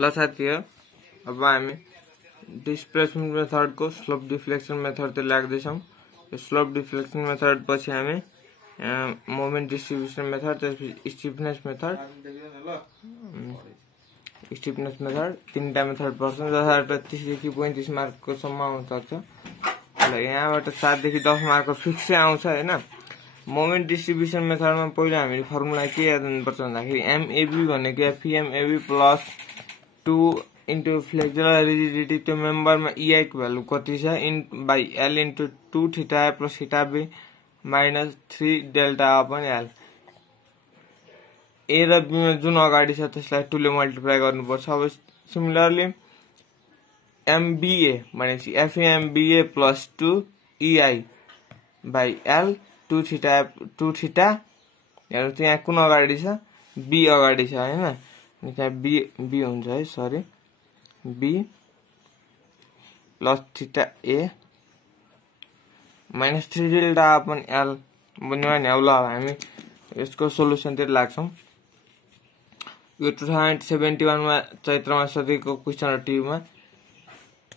ल साथीहरु, अब हामी डिस्प्लेसमेन्ट मेथड को स्लोप डिफ्लेक्सन मेथड तिर लाग्दैछौं। यो स्लोप डिफ्लेक्सन मेथड पछि हामी मोमेन्ट डिस्ट्रिब्युसन मेथड, त्यसपछि स्टिफनेस मेथड, तीनटा मेथड पर्छ जसबाट 30 देखि 35 मार्क को सम्म आउन सक्छ। ल यहाँबाट 7 देखि 10 मार्क को फिक्सै आउँछ हैन। मोमेन्ट डिस्ट्रिब्युसन मेथडमा पहिलो हामीले फर्मुला के याद गर्नुपर्छ भन्दाखेरि एमएबी भनेको FMAB plus 2 into flexural rigidity, त्यो मेम्बरमा EI को भ्यालु कति छ in by L into 2 theta plus theta B minus 3 delta upon L। A र बी मा जुन अगाडि छ त्यसलाई 2 ले मल्टिप्लाई गर्नुपर्छ। अब सिमिलरली MBA भनेपछि FAMBA plus 2 EI by L 2 theta हेर्नु त्यहाँ कुन अगाडि छ B अगाडि छ हैन। अनि त्यहाँ B हुन्छ है, sorry B plus theta A minus 3 delta upon L बन्यो भने अब ल हामी यसको सोलुसन तिर लाग्छौं। यो 2071 मा चैत्रमा सोधेको क्वेशन टियुमा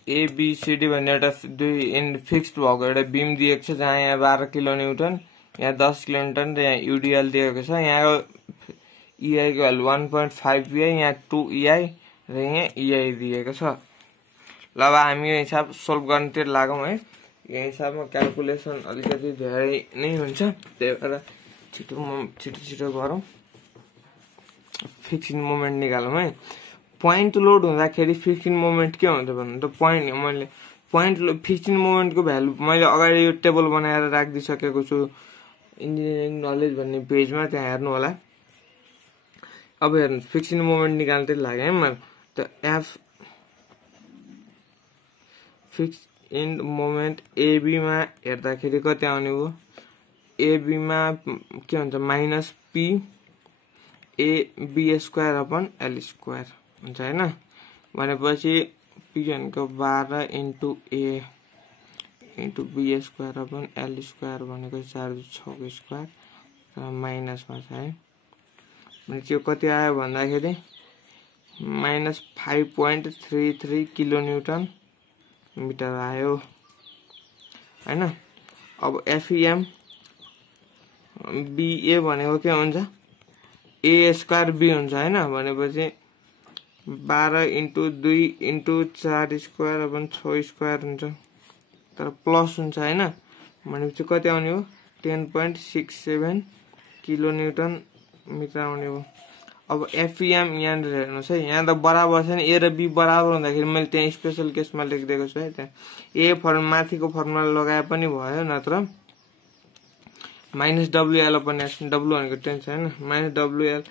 ABCD भन्ने एउटा दुई फिक्स्ड भएको एउटा बीम दिएको छ जहाँ यहाँ 12 किलो न्यूटन, यहाँ 10 किलो न्यूटन र यहाँ UDL दिएको छ। यहाँ EI को भ्यालु 1.5 EI, यहाँ 2 EI र यहाँ EI दिएको छ। ल अब हामी यो हिसाब सोल्भ गर्नतिर लागौं है। यो हिसाबमा क्याल्कुलेसन अलिकति धेरै नै हुन्छ, त्यही भएर छिटो गरौँ। फिक्सिङ मोमेन्ट निकालौं है। पॉइन्ट लोड हुँदाखेरि फिक्सिङ मोमेन्ट के हुन्छ भन्नु त पॉइन्ट फिक्सिङ मोमेन्ट को भ्यालु मैले अगाडि यो टेबल बनाएर राखिदिसकेको छु इन्जिनियरिङ नलेज भन्ने पेजमा, त्यहाँ हेर्नु होला। अब हेर्नु फिक्सिङ मोमेन्ट निकाल्दै लाग्यो है मैले। त F fix in moment AB मा हेर्दाखेरि कति आउने हो, AB मा के हुन्छ minus P AB square upon L square हुन्छ हैन। भनेपछि P भनेको 12 into A into B square upon L square भनेको 4 स्क्वायर र माइनसमा छ है। भनेपछि यो कति आयो भन्दाखेरि माइनस 5.33 किलो न्यूटन मिटर आयो हैन। अब FEM BA भनेको के हुन्छ A स्क्वायर B हुन्छ हैन। भनेपछि 12 into 2 into 4 square upon 6 square हुन्छ, तर प्लस हुन्छ हैन। भनेपछि कति आउने हो 10.67 किलो न्यूटन मिटर आउने हो। अब FEM यहाँ हेर्नुस् है, यहाँ त बराबर छ नि, A र B बराबर हुँदाखेरि मैले त्यहाँ स्पेशल केसमा लेखिदिएको छु है। त्यहाँ A फर्म माथिको फर्मुला लगाए पनि भयो, नत्र minus WL upon S, W भनेको 10 छ हैन। माइनस WL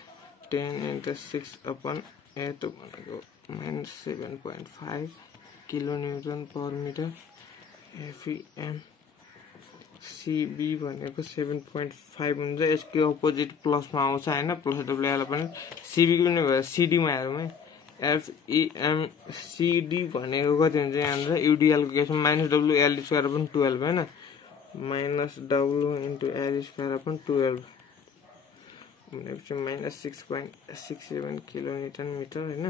10 into 6 अपन 8 भनेको minus 7.5 kilonewton per metre. FEM CB भनेको 7.5 हुन्छ, यसको अपोजिट प्लसमा आउँछ हैन, प्लस WL पनि CB पनि भयो। CD मा हेरौँ है, FEM CD भनेको कति हुन्छ यहाँ UDL को केसमा माइनस WL स्क्वायर अपन 12 हैन, minus W into L square upon 12 भनेपछि माइनस 6.67 किलो न्यूटन मिटर हैन।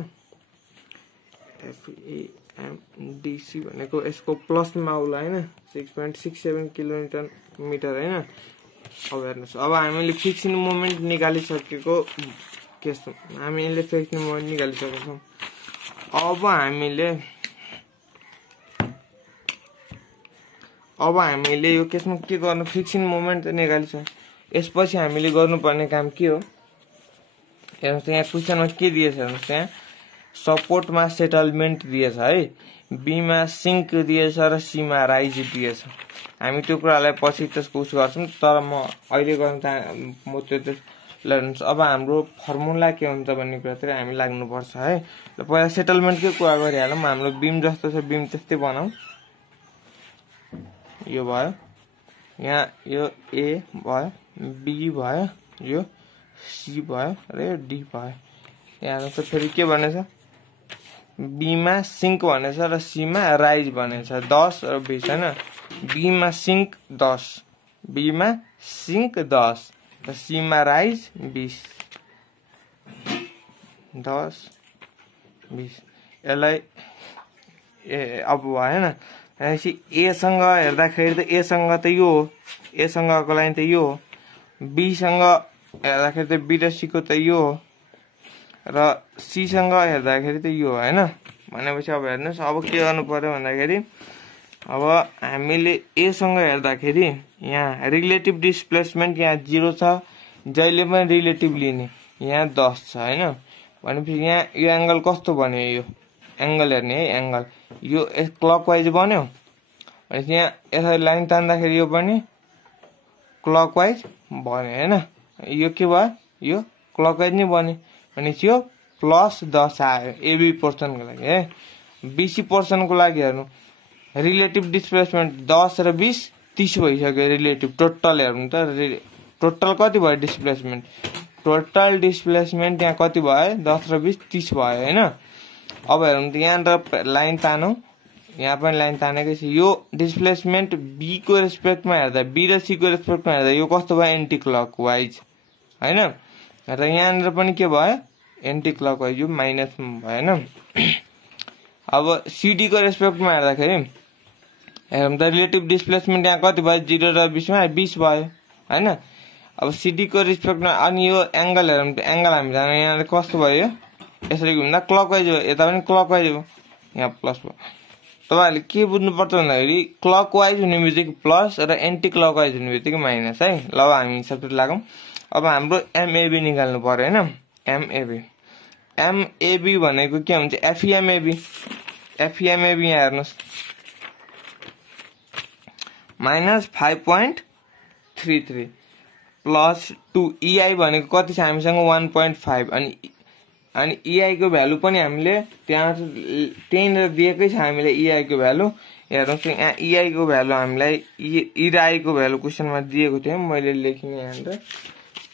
FEMDC भनेको यसको प्लसमा आउला हैन, 6.67 किलो न्यूटन मिटर हैन। अब हेर्नुस्, अब हामीले फिक्सिङ मोमेन्ट निकालिसकेको केस, हामीले फिक्सिङ मोमेन्ट निकालिसकेका छौं। अब हामीले यो केसमा के गर्नु, फिक्सिङ मोमेन्ट निकालिसक्यो। यसपछि हामीले गर्नुपर्ने काम के हो हेर्नुस्, यहाँ क्वेशनमा के दिएछ हेर्नुस्, यहाँ सपोर्टमा सेटलमेन्ट दिएछ है, बी मा सिंक दिएछ र सी मा राइज दिएछ। हामी त्यो कुरालाई पछि त्यसको उस गर्छौं, तर म अहिले गर्न म त्यो हेर्नुस्। अब हाम्रो फर्मुला के हुन्छ भन्ने कुरातिर हामी लाग्नुपर्छ है। ल पहिला सेटलमेन्टकै कुरा गरिहालौँ। हाम्रो बीम जस्तो छ बीम त्यस्तै बनाऊ। यो भयो, यहाँ यो A भयो, B भयो, यो C भयो र यो D भयो। यहाँ त फेरि के भनेछ, B मा सिंक भनेछ र C मा राइज भनेछ 10 र 20 हैन। B मा सिंक 10, B मा सिंक 10 र C मा राइज 20, 10 20 यसलाई अब भएन भनेपछि ए सँग हेर्दाखेरि त ए सँग त यो हो, ए सँगको लाइन त यो हो, बी सँग हेर्दाखेरि त बी र सी को त यो हो र सी सँग हेर्दाखेरि त यो हो हैन। भनेपछि अब हेर्नुस् अब के गर्नु पर्यो भन्दाखेरि अब हामीले ए सँग हेर्दाखेरि यहाँ रिलेटिभ डिस्प्लेसमेन्ट यहाँ 0 छ, जहिले पनि रिलेटिभ लिने यहाँ 10 छ हैन। भनेपछि यहाँ यो एंगल कस्तो बन्यो, यो एंगल हेर्ने है, एंगल यो क्लकवाइज बन्यो भनेपछि यहाँ यसरी लाइन तान्दाखेरि यो पनि क्लकवाइज बन्यो हैन। यो के भयो, यो क्लकवाइज नै बन्यो भनेपछि यो +10 आयो एबी पोर्सनको लागि है। बीसी पोर्सनको लागि हेर्नु रिलेटिभ डिस्प्लेसमेन्ट 10 र 20 30 भइसक्यो रिलेटिभ, टोटल हेर्नु त टोटल कति भयो डिस्प्लेसमेन्ट, टोटल डिस्प्लेसमेन्ट यहाँ कति भयो 10 र 20 30 भयो हैन। अब हेर्नु त यहाँ लाइन तानौ, यहाँ पनि लाइन तानेकै छ, यो डिस्प्लेसमेन्ट बी को रेस्पेक्टमा हेर्दा बी र सी को रेस्पेक्टमा हेर्दा यो कस्तो भयो एन्टी क्लकवाइज हैन। र यहाँनिर पनि के भयो एन्टी क्लकवाइज, यो माइनस भयो हैन। अब सीडी को रेस्पेक्टमा हेर्दाखेरि हेरौँ त रिलेटिभ डिस्प्लेसमेन्ट यहाँ कति भयो 0 र 20 मा 20 भयो हैन। अब सीडी को रेस्पेक्टमा अनि यो एंगल हेरौँ त एंगल हामी जाने यहाँ कस्तो भयो, यसरी घुम्दा क्लकवाइज हो, यता पनि क्लकवाइज हो, यहाँ प्लस भयो। तपाईहरुले के बुझ्नुपर्छ भन्दाखेरि क्लकवाइज हुने बित्तिकै प्लस र एन्टी क्लकवाइज हुने बित्तिकै माइनस है। ल हामी सब्जेक्ट लागौं। अब हाम्रो एमएबी निकाल्नु पर्यो हैन। एमएबी एमएबी भनेको के हुन्छ एफईएमएबी, एफईएमएबी यहाँ हेर्नुस् -5.33 प्लस 2 EI भनेको कति छ हामीसँग 1.5 अनि EI को भ्यालु पनि हामीले त्यहाँ 10 र दिएकै छ हामीले EI को भ्यालु। हेर्नुस् यहाँ EI को भ्यालु हामीलाई EI को भ्यालु क्वेशनमा दिएको थियो, मैले लेखिने यहाँ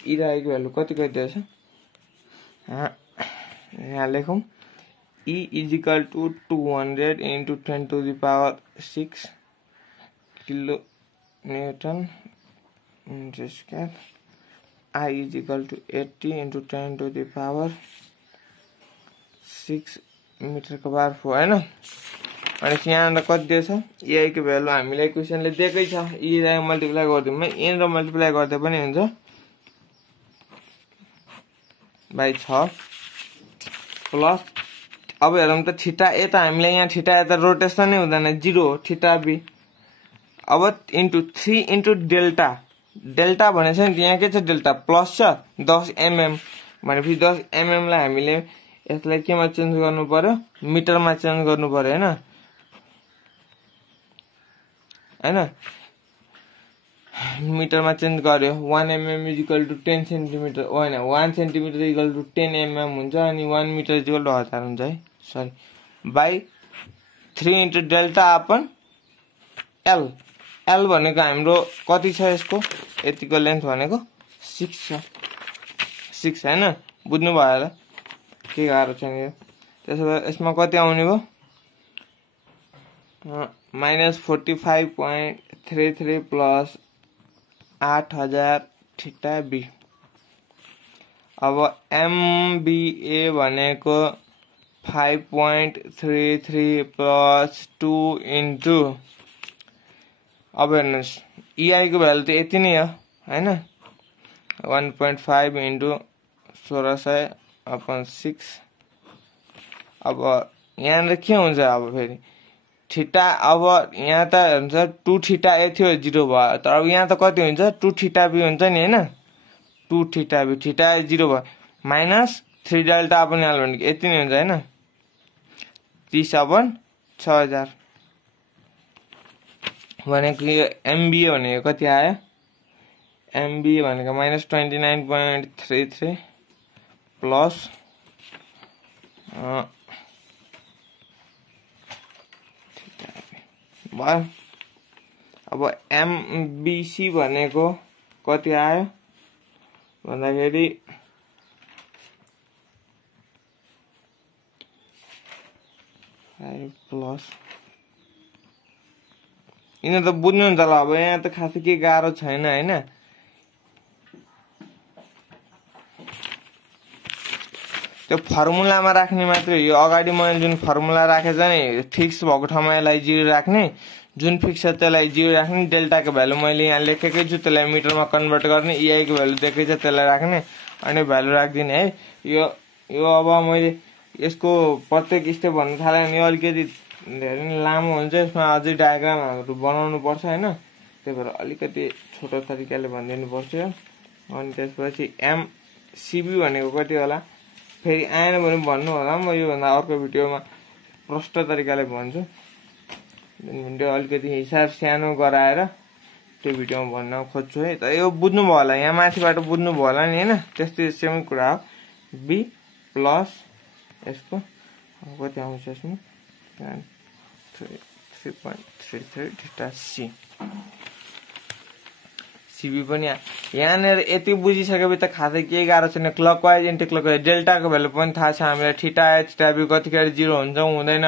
EI को भ्यालु कति दिएको छ यहाँ लेखौं E = 200 × 10⁶ kilonewton /2, I = 80 × 10⁶ metre को पावर 4 हैन। अनि यहाँ कति दिएछ EI को भ्यालु हामीलाई क्वेशनले दिएकै छ, EI मल्टिप्लाई गर्दियौ n र मल्टिप्लाई गर्दा पनि हुन्छ /6 प्लस अब हेरौँ त थीटा ए त हामीले यहाँ थीटा ए त रोटेसन नै हुँदैन 0 हो, थीटा बी अब इन्टु 3 इन्टु डेल्टा, डेल्टा भनेछ नि यहाँ के छ डेल्टा प्लस छ 10 mm भनेपछि 10 mm लाई हामीले यसलाई केमा चेन्ज गर्नु पर्यो मिटरमा चेन्ज गर्नु पर्यो हैन हैन। मिटरमा चेन्ज गर्यो 1 mm = 10 सेन्टिमिटर होइन 1 सेन्टिमिटर = 10 mm हुन्छ अनि 1 मिटर = 1000 हुन्छ है sorry by 3 into delta upon L, L भनेको हाम्रो कति छ यसको यतिको लेन्थ भनेको 6 छ 6 हैन। बुझ्नु भयो होला के गाह्रो छैन यो। त्यसैले यसमा कति आउने भयो -45.33 प्लस 8000 थीटा बी। अब एमबीए भनेको 5.33 प्लस 2 इन्टु अब हेर्नुस् EI को भ्यालु त यति नै हो हैन 1.5 इन्टु 1600/6। अब यहाँ के हुन्छ अब फेरि थीटा अब यहाँ त हुन्छ 2 थीटा ए थियो 0 भयो, तर अब यहाँ त कति हुन्छ 2 थीटा बी हुन्छ नि हैन 2 थीटा बी, थीटा ए 0 भयो -3 डेल्टा अपन एल भनेको यति नै हुन्छ हैन 30/6000 भनेको यो एमबीए भनेको कति आयो एमबीए भनेको -29.33 प्लस भयो। अब एमबीसी भनेको कति आयो भन्दाखेरि प्लस यिनीहरू त बुझ्नुहुन्छ होला। अब यहाँ त खासै के गाह्रो छैन हैन। त्यो फर्मुलामा राख्ने मात्र यो अगाडि मैले जुन फर्मुला राखेछ नि फिक्स भएको ठाउँमा यसलाई 0 राख्ने जुन फिक्स छ त्यसलाई 0 राख्ने डेल्टा को भ्यालु मैले यहाँ लेखेकै छु त्यसलाई मिटरमा कन्भर्ट गर्ने EI को भ्यालु दिएकै छ त्यसलाई राख्ने अनि भ्यालु राख्दिने है यो अब मैले यसको प्रत्येक स्टेप भन्न थाले भने अलिकति धेरै नै लामो हुन्छ यसमा अझै डायग्रामहरु बनाउनु पर्छ हैन त्यही भएर अलिकति छोटो तरिकाले भनिदिनु पर्छ अनि त्यसपछि MCB भनेको कति होला फेरि आएन भने भन्नु होला म यो भन्दा अर्को भिडियोमा प्रष्ट तरिकाले भन्छु भिडियो अलिकति हिसाब सानो गराएर त्यो भिडियोमा भन्न खोज्छु है त यो बुझ्नु भयो होला यहाँ माथिबाट बुझ्नु भयो होला नि हैन त्यस्तै सेम कुरा हो B प्लस यसको कति आउँछ यसमा 3.33 थीटा C CB पनि यहाँनेर यति बुझिसकेपछि त खासै के गाह्रो छैन क्लकवाइज एन्टी क्लकवाइज डेल्टा को भ्यालु पनि थाहा छ हामीलाई थीटा B कतिखेर 0 हुन्छ हुँदैन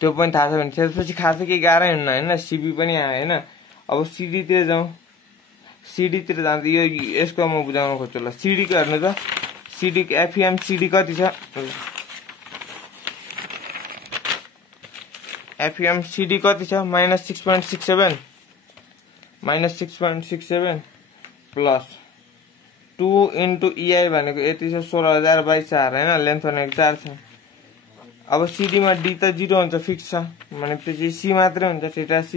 त्यो पनि थाहा छ भने त्यसपछि खासै के गाह्रै हुन्न हैन CB पनि आयो हैन अब CD तिर जाउँ CD तिर जाँदा यो यसको म बुझाउन खोज्छु ल CD को हेर्नु त CD को FEM CD कति छ FEM CD कति छ -6.67 -6.67 प्लस 2 into EI भनेको यति छ 16000/4 हैन लेन्थ भनेको 4 छ अब CD मा D त 0 हुन्छ फिक्स छ भनेपछि C मात्रै हुन्छ थीटा C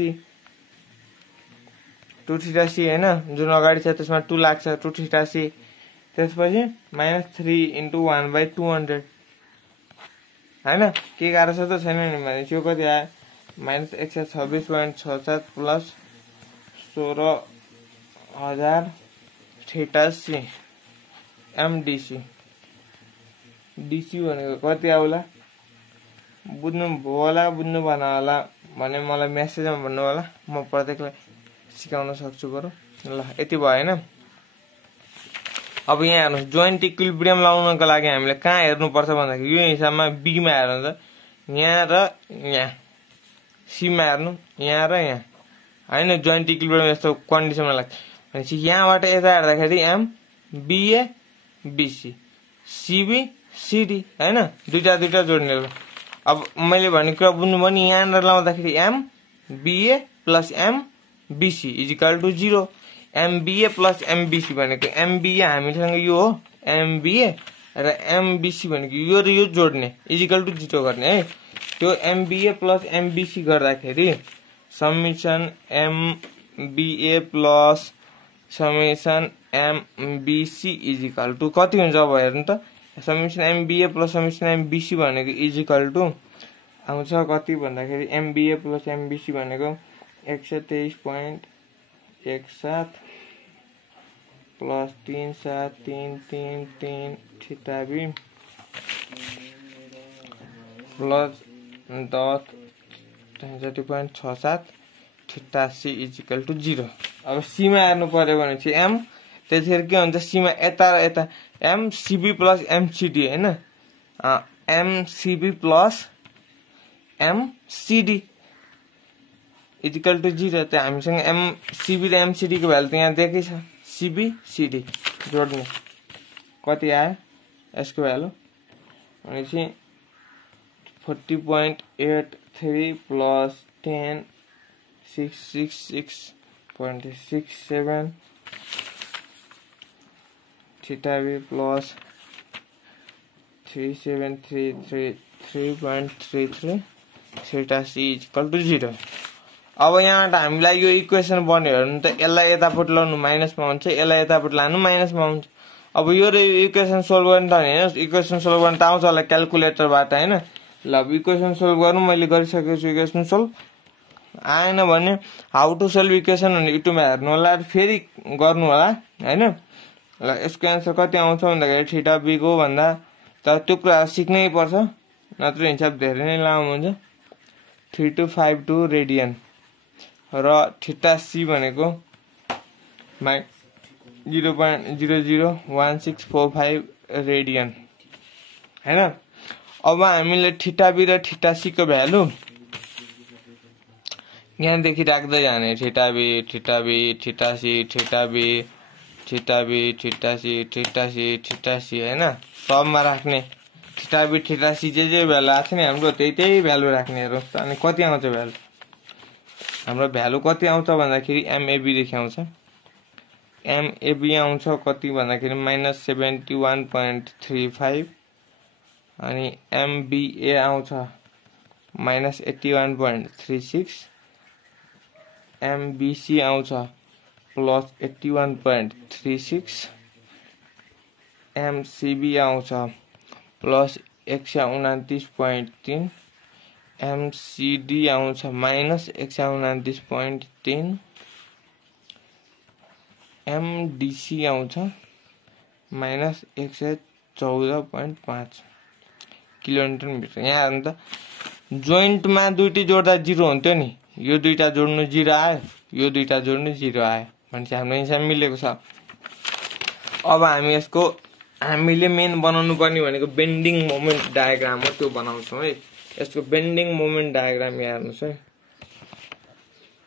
2 थीटा C हैन जुन अगाडि छ त्यसमा 2 लाग्छ 2 थीटा C त्यसपछि -3 into 1/200 हैन के गाह्रो छ त छैन नि भने त्यो कति आयो -126.67 plus 16000 theta C MDC DC भनेको कति आउला बुझ्नु होला बुझ्नु भएन होला भने मलाई मेसेजमा भन्नु होला म प्रत्येकलाई सिकाउन सक्छु बरु ल यति भयो हैन अब यहाँ हेर्नुस् जोइन्ट इक्विलिब्रियम लाउनको लागि हामीले कहाँ हेर्नु पर्छ भन्दाखेरि यो हिसाबमा B मा हेर्नु त यहाँ र यहाँ C मा हेर्नु यहाँ र यहाँ हैन जोइन्ट इक्विलिब्रियम यस्तो कन्डिसनमा लाग्छ भनेपछि यहाँबाट यता हेर्दाखेरि MBA BC CB CD हैन दुईटा जोड्ने हो अब मैले भनेको कुरा बुझ्नु भयो नि यहाँ लाउँदाखेरि MBA plus MBC = 0 MBA plus MBC भनेको MBA हामीसँग यो हो MBA र MBC भनेको यो र यो जोड्ने = 0 गर्ने है त्यो MBA plus MBC गर्दाखेरि summation MBA plus summation MBC = कति हुन्छ अब हेर्नु त summation MBA plus summation MBC भनेको आउँछ कति भन्दाखेरि MBA plus MBC भनेको 123.17 plus 37333 theta B plus 10.67 theta C = 0 अब C मा हेर्नु पर्यो भने चाहिँ M त्यसैले के हुन्छ C मा यता र यता MCB plus MCD हैन MCB plus MCD = 0 त हामीसँग MCB र MCD को भ्यालु त यहाँ दिएकै छ CB CD जोड्ने कति आयो यसको भ्यालु भनेपछि 40.83 plus 10 666.67 theta B plus 3733.33 theta C = 0 अब यहाँबाट हामीलाई यो इक्वेसन बन्यो हेर्नु त यसलाई यतापट्टि लाउनु माइनसमा हुन्छ यसलाई यतापट्टि लानु माइनसमा हुन्छ अब यो इक्वेसन सोल्भ गर्न त हैन इक्वेसन सोल्भ गर्न त आउँछ होला क्याल्कुलेटरबाट हैन ल इक्वेसन सोल्भ गर्नु मैले गरिसकेको छु इक्वेसन सोल्भ आएन भने हाउ टु सोल्भ इक्वेसन भन्ने युट्युबमा हेर्नु होला फेरि गर्नु होला हैन ल यसको आन्सर कति आउँछ भन्दाखेरि थीटा B को भन्दा त त्यो कुरा सिक्नै पर्छ नत्र हिसाब धेरै नै लामो हुन्छ 3252 रेडियन र थीटा C भनेको 0.001645 रेडियन हैन अब हामीले थीटा B र थीटा C को भ्यालु यहाँ देखि राख्दै जाने theta B theta C theta B theta C हैन सबमा राख्ने थीटा बी थीटा सी जे भ्यालु आछ नि हाम्रो त्यही भ्यालु राख्ने हेर्नुस् त। अनि कति आउँछ भ्यालु हाम्रो भ्यालु कति आउँछ भन्दाखेरि एमएबी देखि आउँछ। एमएबी आउँछ कति भन्दाखेरि -71.35 अनि एमबीए आउँछ -81.36 एमबीसी आउँछ +81.36 एमसीबी आउँछ +129.3 एमसीडी आउँछ -129.3 एमडीसी आउँछ -114.5 किलोन्युटन मिटर। यहाँ हेर्नु त जोइन्टमा दुईटी जोड्दा 0 हुन्थ्यो नि, यो दुईटा जोड्नु 0 आयो, यो दुईटा जोड्नु 0 आयो भनेपछि हाम्रो हिसाब मिलेको छ। अब हामीले मेन बनाउनु पर्ने भनेको बेन्डिङ मोमेन्ट डायग्राम हो, त्यो बनाउँछौं है। यसको बेन्डिङ मोमेन्ट डायग्राम हेर्नुस् है।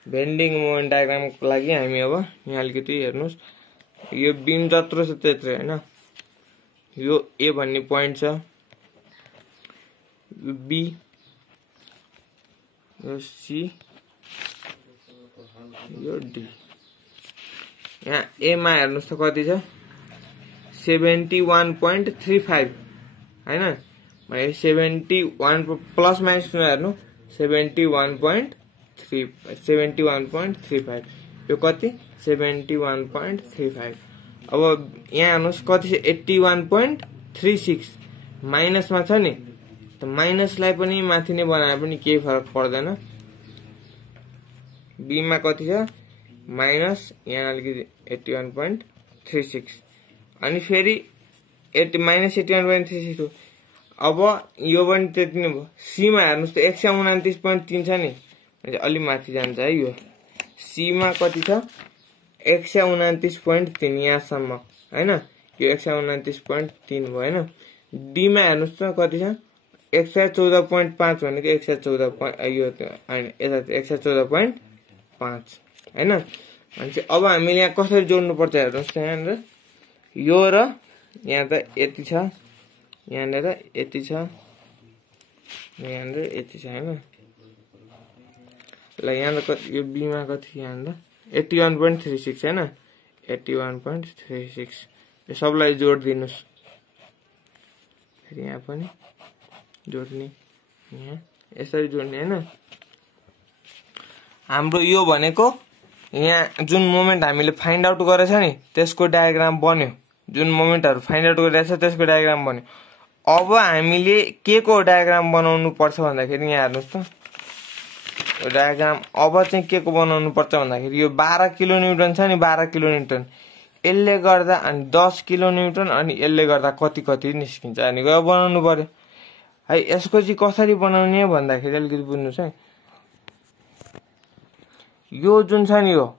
बेन्डिङ मोमेन्ट डायग्रामको लागि हामी अब यहाँ अलिकति हेर्नुस्, यो बीम जत्रो छ त्यत्रै हैन। यो ए भन्ने पोइन्ट छ, यो बी, यो सी, यो डी। यहाँ ए मा हेर्नुस् त कति छ 71.35 हैन। 71 प्लस माइनस हेर्नु 71.35 यो कति 71.35। अब यहाँ हेर्नुस् कति छ 81.36 माइनसमा छ नि, त माइनसलाई पनि माथि नै बनाए पनि केही फरक पर्दैन। बी मा कति छ माइनस यहाँ अलिकति 81.36 अनि फेरि -81.36 हो। अब यो पनि त्यति नै भयो। सी मा हेर्नुस् त 129.3 छ नि, अलि माथि जान्छ है। यो सी मा कति छ 129.3 यहाँसम्म हैन, यो 129.3 भयो हैन। डी मा हेर्नुस् त कति छ 114.5 भनेको 114.5 हैन। अनि अब हामीले यहाँ कसरी जोड्नु पर्छ हेर्नुस् त। यहाँ यो र यहाँ त यति छ, यहाँनेर यति छ, यहाँनेर यति छ हैन। ल यहाँ कति यो बी मा कति यहाँ 81.36 हैन, 81.36 यो सबलाई जोड दिनुस्। फेरि यहाँ पनि जोड्ने, यहाँ यसरी जोड्ने हैन। हाम्रो यो भनेको यहाँ जुन मोमेन्ट हामीले फाइन्ड आउट गरेछ नि त्यसको डायग्राम बन्यो। जुन मोमेन्टहरु फाइन्ड आउट गरिरहेछ त्यसको डायग्राम बन्यो। अब हामीले के को डायग्राम बनाउनु पर्छ भन्दाखेरि यहाँ हेर्नुस् त यो डायग्राम अब चाहिँ के को बनाउनु पर्छ भन्दाखेरि यो 12 किलो न्यूटन छ नि, 12 किलो न्यूटन यसले गर्दा अनि 10 किलो न्यूटन अनि यसले गर्दा कति कति निस्किन्छ अनि गयो बनाउनु पर्यो है। यसको चाहिँ कसरी बनाउने भन्दाखेरि अलिकति बुझ्नुस् है। यो जुन छ नि यो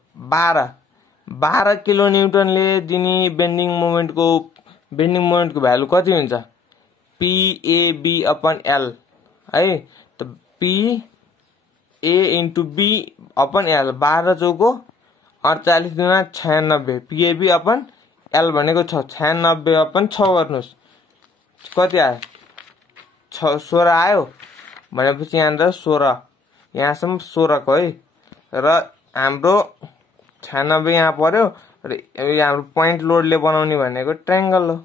12 किलो न्यूटनले दिने बेन्डिङ मोमेन्टको भ्यालु कति हुन्छ PAB/L है। त PA/B/L 12 चौको 48 गुणा 96 PAB/L भनेको 96/6 गर्नुस् कति आयो 16 आयो भनेपछि यहाँ 16 यहाँसम्म 16 को है। र हाम्रो 96 यहाँ पर्यो र यो हाम्रो पोइन्ट लोडले बनाउने भनेको ट्रायंगल हो,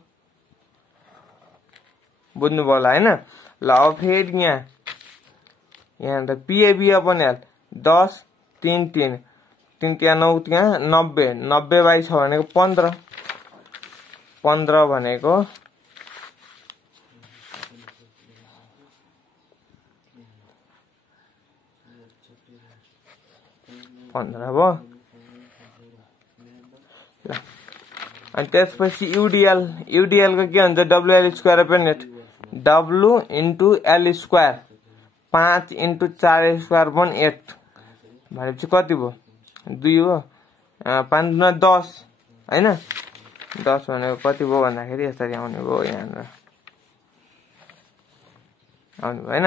बुझ्नु भयो होला हैन। ल अब फेरि यहाँ त PAB/L 10 3 3 3 त्यहाँ 9 त्यहाँ 90 90/6 भनेको 15 15 भनेको 15 भयो। अनि त्यसपछि UDL को के हुन्छ WL² W into L square 5 into 4 square 8 भनेपछि कति भयो 2 हो 5 गुणा 10 हैन। 10 भनेको कति भयो भन्दाखेरि यसरी आउने भयो यहाँ आउने भयो हैन।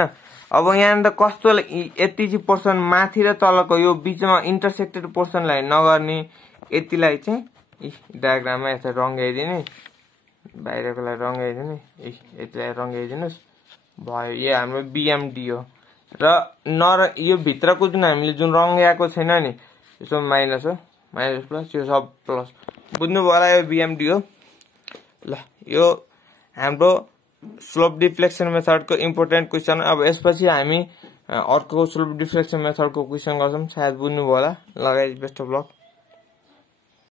अब यहाँ त कस्तो यति चाहिँ पोर्सन माथि र तलको यो बीचमा इन्टरसेक्टेड पोर्सनलाई नगर्ने, यतिलाई चाहिँ डायग्राममा यसरी रंगाइदिने बाहिरकोलाई रङ्गाइदियो नि यतिलाई रङ्गाइदिनुहोस् भयो। यो हाम्रो BMD हो र यो भित्रको जुन हामीले जुन रङ्गाएको छैन नि यसो माइनस हो, माइनस प्लस यो सब प्लस। बुझ्नुभयो होला यो BMD हो। ल यो हाम्रो स्लोप डिफ्लेक्सन मेथडको इम्पोर्टेन्ट क्वेसन। अब यसपछि हामी अर्को स्लोप डिफ्लेक्सन मेथडको क्वेसन गर्छौं। सायद बुझ्नुभयो होला। ल गाइस बेस्ट अफ लक।